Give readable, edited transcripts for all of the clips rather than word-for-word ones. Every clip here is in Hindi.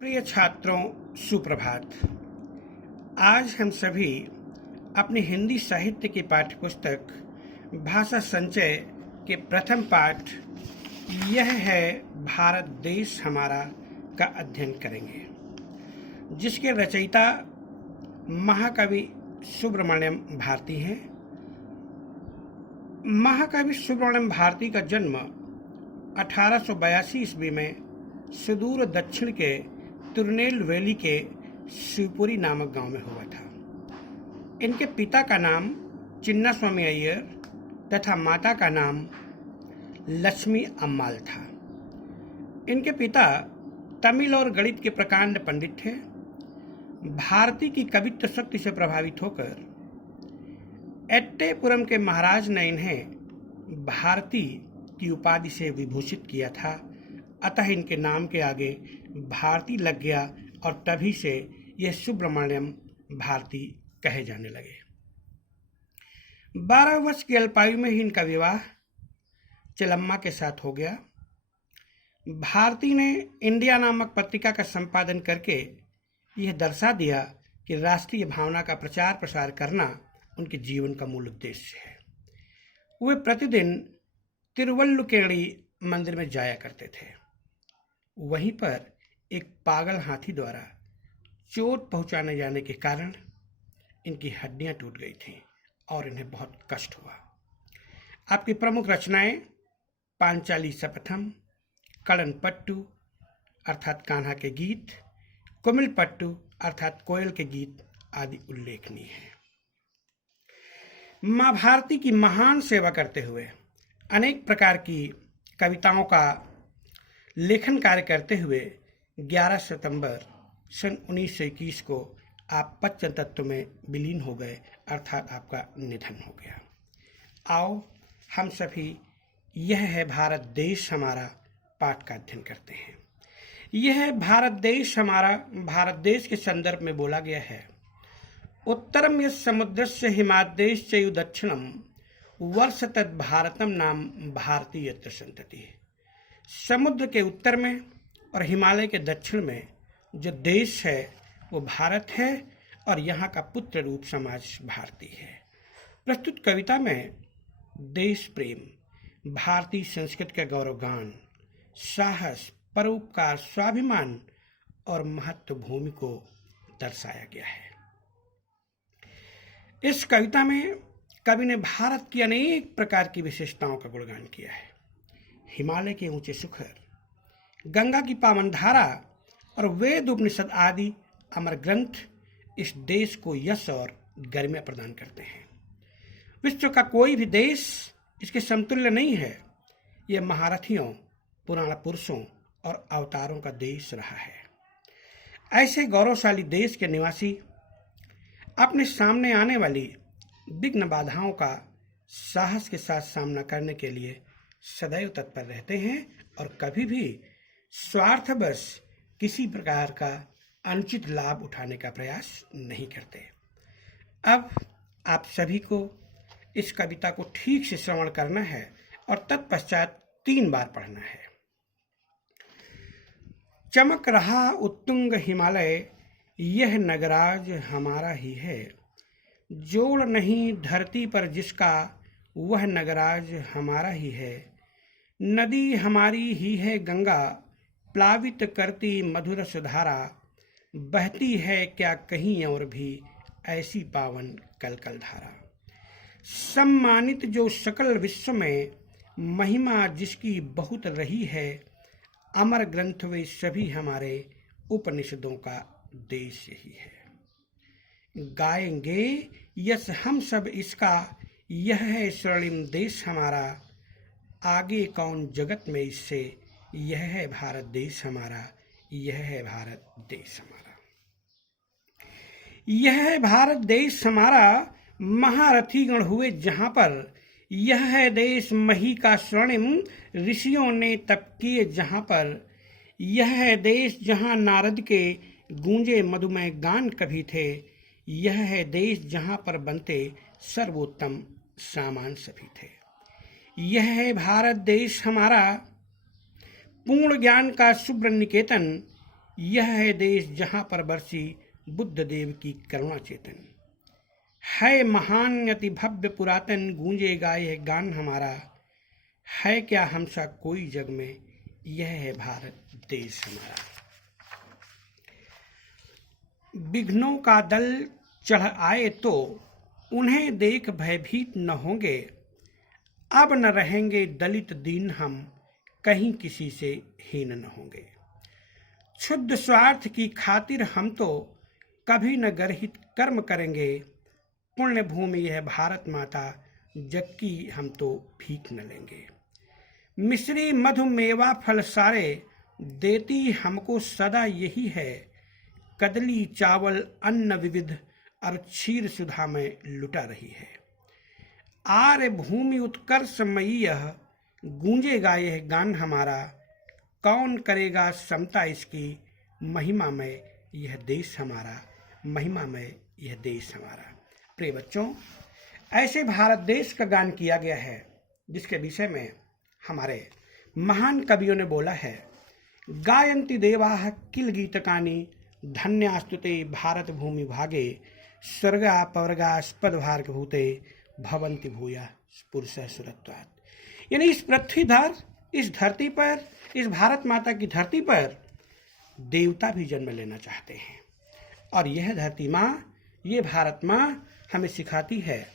प्रिय छात्रों, सुप्रभात। आज हम सभी अपनी हिंदी साहित्य की पाठ्यपुस्तक भाषा संचय के प्रथम पाठ यह है भारत देश हमारा का अध्ययन करेंगे, जिसके रचयिता महाकवि सुब्रमण्यम भारती हैं। महाकवि सुब्रमण्यम भारती का जन्म 1882 ईस्वी में सुदूर दक्षिण के तिरुनेलवेली के शिवपुरी नामक गांव में हुआ था। इनके पिता का नाम चिन्नास्वामी अय्यर तथा माता का नाम लक्ष्मी अम्माल था। इनके पिता तमिल और गणित के प्रकांड पंडित थे। भारती की कवित्व शक्ति से प्रभावित होकर एट्टेपुरम के महाराज ने इन्हें भारती की उपाधि से विभूषित किया था। अतः इनके नाम के आगे भारती लग गया और तभी से यह सुब्रमण्यम भारती कहे जाने लगे। 12 वर्ष की अल्पायु में ही इनका विवाह चेलम्मा के साथ हो गया। भारती ने इंडिया नामक पत्रिका का संपादन करके यह दर्शा दिया कि राष्ट्रीय भावना का प्रचार प्रसार करना उनके जीवन का मूल उद्देश्य है। वे प्रतिदिन तिरुवल्लुकेणी मंदिर में जाया करते थे। वहीं पर एक पागल हाथी द्वारा चोट पहुंचाने जाने के कारण इनकी हड्डियां टूट गई थीं और इन्हें बहुत कष्ट हुआ। आपकी प्रमुख रचनाएं पांचाली सपथम, कड़नपट्टू अर्थात कान्हा के गीत, कुमिलपट्टू अर्थात कोयल के गीत आदि उल्लेखनीय हैं। मां भारती की महान सेवा करते हुए अनेक प्रकार की कविताओं का लेखन कार्य करते हुए 11 सितंबर सन 1921 को आप पंच तत्व में विलीन हो गए, अर्थात आपका निधन हो गया। आओ हम सभी यह है भारत देश हमारा पाठ का अध्ययन करते हैं। यह है भारत देश हमारा। भारत देश के संदर्भ में बोला गया है, उत्तरम यस् समुद्रस्य हिमाद्देश चैव दक्षिणम वर्ष तद भारतम नाम भारतीय यत्र संतति। समुद्र के उत्तर में और हिमालय के दक्षिण में जो देश है वो भारत है और यहाँ का पुत्र रूप समाज भारती है। प्रस्तुत कविता में देश प्रेम, भारतीय संस्कृति का गौरवगान, साहस, परोपकार, स्वाभिमान और महत्व भूमि को दर्शाया गया है। इस कविता में कवि ने भारत की अनेक प्रकार की विशेषताओं का गुणगान किया है। हिमालय के ऊंचे शिखर, गंगा की पावन धारा और वेद उपनिषद आदि अमर ग्रंथ इस देश को यश और गरिमा प्रदान करते हैं। विश्व का कोई भी देश इसके समतुल्य नहीं है। यह महारथियों, पुराण पुरुषों और अवतारों का देश रहा है। ऐसे गौरवशाली देश के निवासी अपने सामने आने वाली विघ्न बाधाओं का साहस के साथ सामना करने के लिए सदैव तत्पर रहते हैं और कभी भी स्वार्थवश किसी प्रकार का अनुचित लाभ उठाने का प्रयास नहीं करते। अब आप सभी को इस कविता को ठीक से श्रवण करना है और तत्पश्चात 3 बार पढ़ना है। चमक रहा उत्तुंग हिमालय, यह नगराज हमारा ही है। जोड़ नहीं धरती पर जिसका, वह नगराज हमारा ही है। नदी हमारी ही है गंगा, प्लावित करती मधुर सुधारा। बहती है क्या कहीं और भी, ऐसी पावन कलकल धारा। सम्मानित जो सकल विश्व में, महिमा जिसकी बहुत रही है। अमर ग्रंथ वे सभी हमारे, उपनिषदों का देश यही है। गाएंगे यस हम सब इसका, यह है स्वर्णिम देश हमारा। आगे कौन जगत में इससे, यह है भारत देश हमारा, यह है भारत देश हमारा। यह है भारत देश हमारा, महारथीगण हुए जहां पर। यह है देश मही का स्वर्णिम, ऋषियों ने तप किए जहां पर। यह है देश जहां नारद के गूंजे मधुमय गान कभी थे। यह है देश जहां पर बनते सर्वोत्तम सामान सभी थे। यह है भारत देश हमारा, पूर्ण ज्ञान का शुभ्र निकेतन। यह है देश जहाँ पर बरसी बुद्ध देव की करुणा चेतन। है महान अति भव्य पुरातन, गूंजे गाए है गान हमारा। है क्या हमसा कोई जग में, यह है भारत देश हमारा। विघ्नों का दल चढ़ आए तो उन्हें देख भयभीत न होंगे। अब न रहेंगे दलित दीन हम, कहीं किसी से हीन न होंगे। क्षुद्ध स्वार्थ की खातिर हम तो कभी न गर्हित कर्म करेंगे। पुण्य भूमि यह भारत माता, जग की हम तो भीख न लेंगे। मिश्री मधु मेवा फल सारे, देती हमको सदा यही है। कदली चावल अन्न विविध, और क्षीर सुधा में लुटा रही है। आर्य भूमि उत्कर्षमयी यह, गूंजेगा यह गान हमारा। कौन करेगा समता इसकी, महिमा में यह देश हमारा। महिमा में यह देश हमारा। प्रिय बच्चों, ऐसे भारत देश का गान किया गया है जिसके विषय में हमारे महान कवियों ने बोला है। गायन्ति देवाः किल गीतकानि, धन्यास्तुते भारत भूमि भागे। स्वर्गा पवर्गा स्पदभार्ग भूते, भवन्ति भूया पुरुषः सुरत्वात्। यानी इस पृथ्वीधर, इस धरती पर, इस भारत माता की धरती पर देवता भी जन्म लेना चाहते हैं। और यह धरती माँ, ये भारत माँ हमें सिखाती है,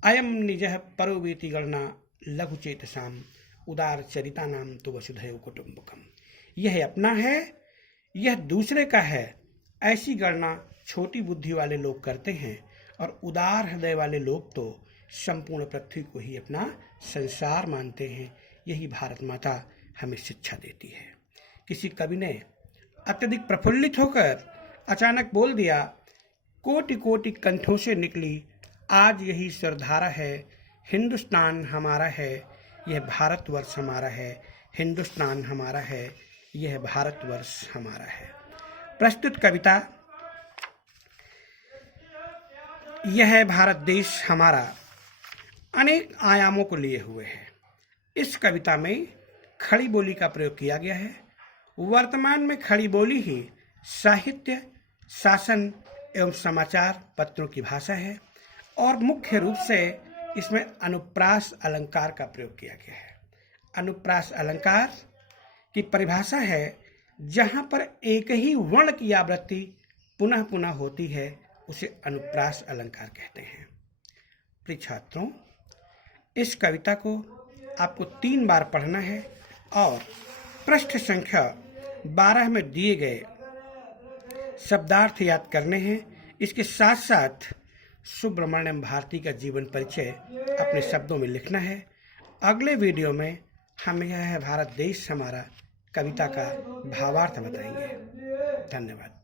अयम निजः परोवेति गणना लघु चेतसाम, उदार चरिता नाम तो वसुधैव कुटुम्बकम। यह अपना है, यह दूसरे का है। ऐसी गणना छोटी बुद्धि वाले लोग करते हैं, और उदार हृदय वाले लोग तो संपूर्ण पृथ्वी को ही अपना संसार मानते हैं। यही भारत माता हमें शिक्षा देती है। किसी कवि ने अत्यधिक प्रफुल्लित होकर अचानक बोल दिया, कोटि कोटि कंठों से निकली आज यही स्वरधारा है। हिंदुस्तान हमारा है, यह भारतवर्ष हमारा है। हिंदुस्तान हमारा है, यह भारतवर्ष हमारा है। प्रस्तुत कविता यह है भारत देश हमारा अनेक आयामों को लिए हुए है। इस कविता में खड़ी बोली का प्रयोग किया गया है। वर्तमान में खड़ी बोली ही साहित्य, शासन एवं समाचार पत्रों की भाषा है, और मुख्य रूप से इसमें अनुप्रास अलंकार का प्रयोग किया गया है। अनुप्रास अलंकार की परिभाषा है जहाँ पर एक ही वर्ण की आवृत्ति पुनः पुनः होती है, उसे अनुप्रास अलंकार कहते हैं। प्रिय छात्रों, इस कविता को आपको 3 बार पढ़ना है और पृष्ठ संख्या 12 में दिए गए शब्दार्थ याद करने हैं। इसके साथ साथ सुब्रमण्यम भारती का जीवन परिचय अपने शब्दों में लिखना है। अगले वीडियो में हम यह है भारत देश हमारा कविता का भावार्थ बताएंगे। धन्यवाद।